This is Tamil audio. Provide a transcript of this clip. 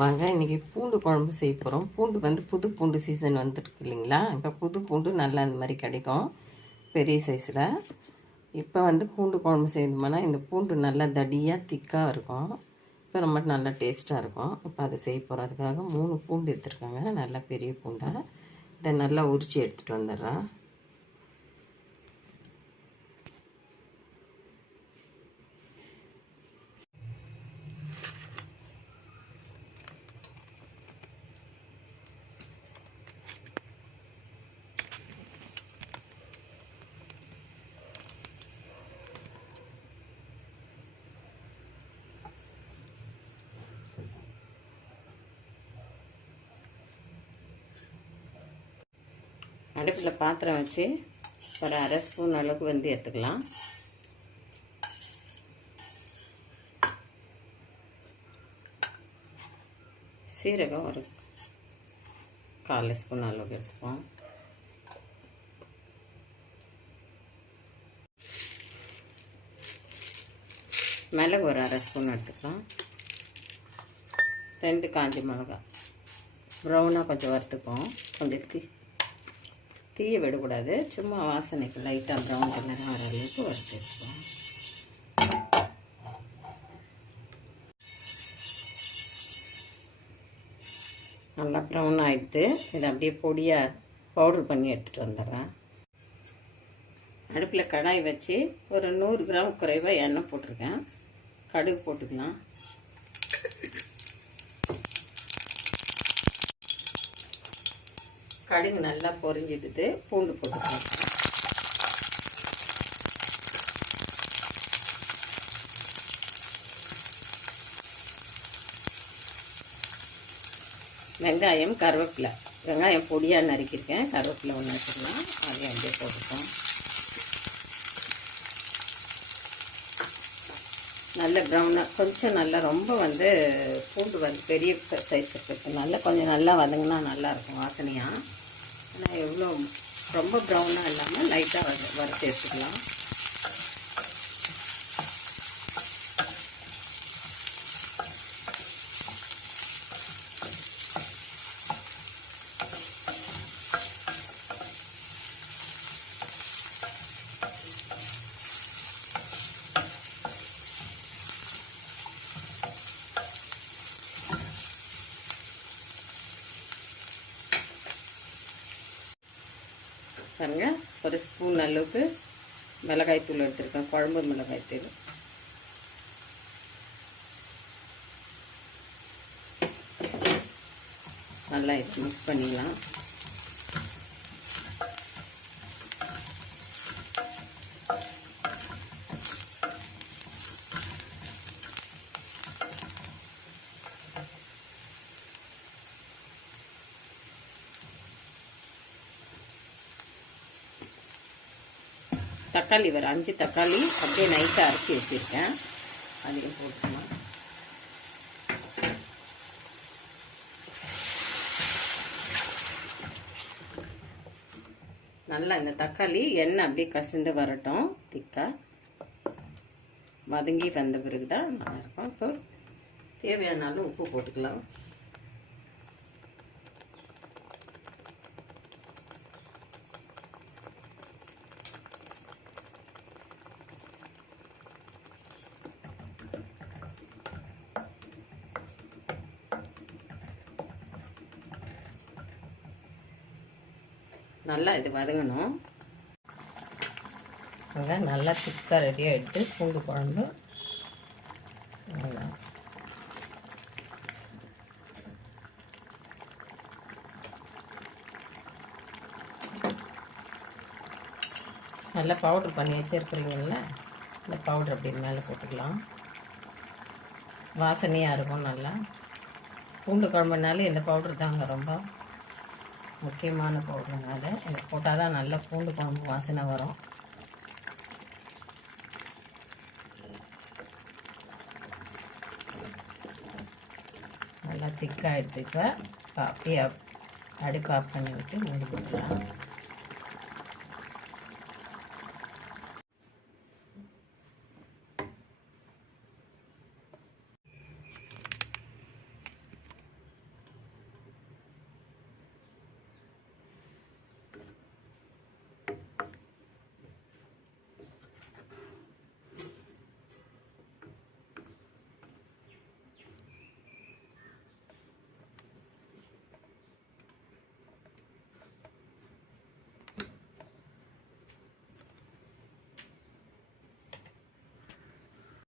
வாங்க இன்றைக்கி பூண்டு குழம்பு செய்ய போகிறோம். பூண்டு வந்து புது பூண்டு சீசன் வந்துருக்கு இல்லைங்களா. இப்போ புது பூண்டு நல்லா அந்த மாதிரி கிடைக்கும் பெரிய சைஸில். இப்போ வந்து பூண்டு குழம்பு செய்யணுமானா இந்த பூண்டு நல்லா தடியாக திக்காக இருக்கும். இப்போ ரொம்ப நல்லா டேஸ்ட்டாக இருக்கும். இப்போ அதை செய்ய போகிறோம். அதுக்காக 3 பூண்டு எடுத்துருக்காங்க, நல்லா பெரிய பூண்டாக. இதை நல்லா உரித்து எடுத்துகிட்டு வந்துடுறேன். அடுப்பில் பாத்திரம் வச்சு ஒரு 1/2 ஸ்பூன் அளவுக்கு வந்து எடுத்துக்கலாம். சீரகம் ஒரு 1/4 ஸ்பூன் அளவுக்கு எடுத்துப்போம். மிளகு ஒரு 1/2 ஸ்பூன் எடுத்துக்கலாம். 2 காஞ்ச மிளகா ப்ரௌனாக கொஞ்சம் வறுத்துப்போம். கொஞ்சம் தீய விடக்கூடாது, சும்மா வாசனைக்கு லைட்டாக ப்ரௌன் கலராக வர அளவுக்கு வறுத்து எடுத்துப்போம். நல்லா ப்ரௌன் ஆகிடுது. இதை அப்படியே பொடியாக பவுட்ரு பண்ணி எடுத்துகிட்டு வந்துடுறேன். அடுப்பில் கடாய் வச்சு ஒரு 100 கிராம் குறைவாக எண்ணெய் போட்டிருக்கேன். கடுகு போட்டுக்கலாம். கடுகு நல்லா பொரிஞ்சிடுது. பூண்டு போட்டுக்கலாம். வெங்காயம், கருவேப்பிலை. வெங்காயம் பொடியாக நறுக்கியிருக்கேன், கருவேப்பிலை ஒன்று வச்சுக்கலாம். அதையும் அப்படியே போட்டுப்போம். நல்ல ப்ரௌனாக கொஞ்சம் நல்லா ரொம்ப வந்து பூண்டு வந்து பெரிய சைஸ் இருக்கிறதுனால கொஞ்சம் நல்லா வதங்கினா நல்லாயிருக்கும் வாசனையாக. ஆனால் எவ்வளோ ரொம்ப ப்ரௌனாக இல்லாமல் லைட்டாக வறுத்து எடுத்துக்கலாம். பாருங்க, ஒரு ஸ்பூன் அளவுக்கு மிளகாய்த்தூள் எடுத்துருக்கேன், குழம்பு மிளகாய்த்தூள். நல்லா இது மிக்ஸ் பண்ணிக்கலாம். தக்காளி ஒரு 5 தக்காளி அப்படியே நைட்டாக அரைச்சி வச்சுருக்கேன், அதையும் போட்டுக்கலாம். நல்லா இந்த தக்காளி எண்ணெய் அப்படியே கசிந்து வரட்டும். திக்காக வதங்கி வந்த பிறகு தான் நல்லாயிருக்கும். இப்போ தேவையானாலும் உப்பு போட்டுக்கலாம். நல்லா இது வதங்கணும். நல்லா திக்காக ரெடியாக எடுத்து பூண்டு குழம்பு நல்லா பவுட்ரு பண்ணி வச்சுருக்குறீங்கள, இந்த பவுட்ரு அப்படி மேலே போட்டுக்கலாம். வாசனையாக இருக்கும். நல்லா பூண்டு குழம்புனாலே இந்த பவுட்ரு தாங்க ரொம்ப முக்கியமான பவுடருங்க. அதை இதை போட்டால் தான் நல்லா பூண்டு குழம்பு வாசனை வரும். நல்லா திக்காக எடுத்து இப்போ அப்படியே அடுப்பு ஆஃப் பண்ணி விட்டு மூடி போட்டுக்கலாம்.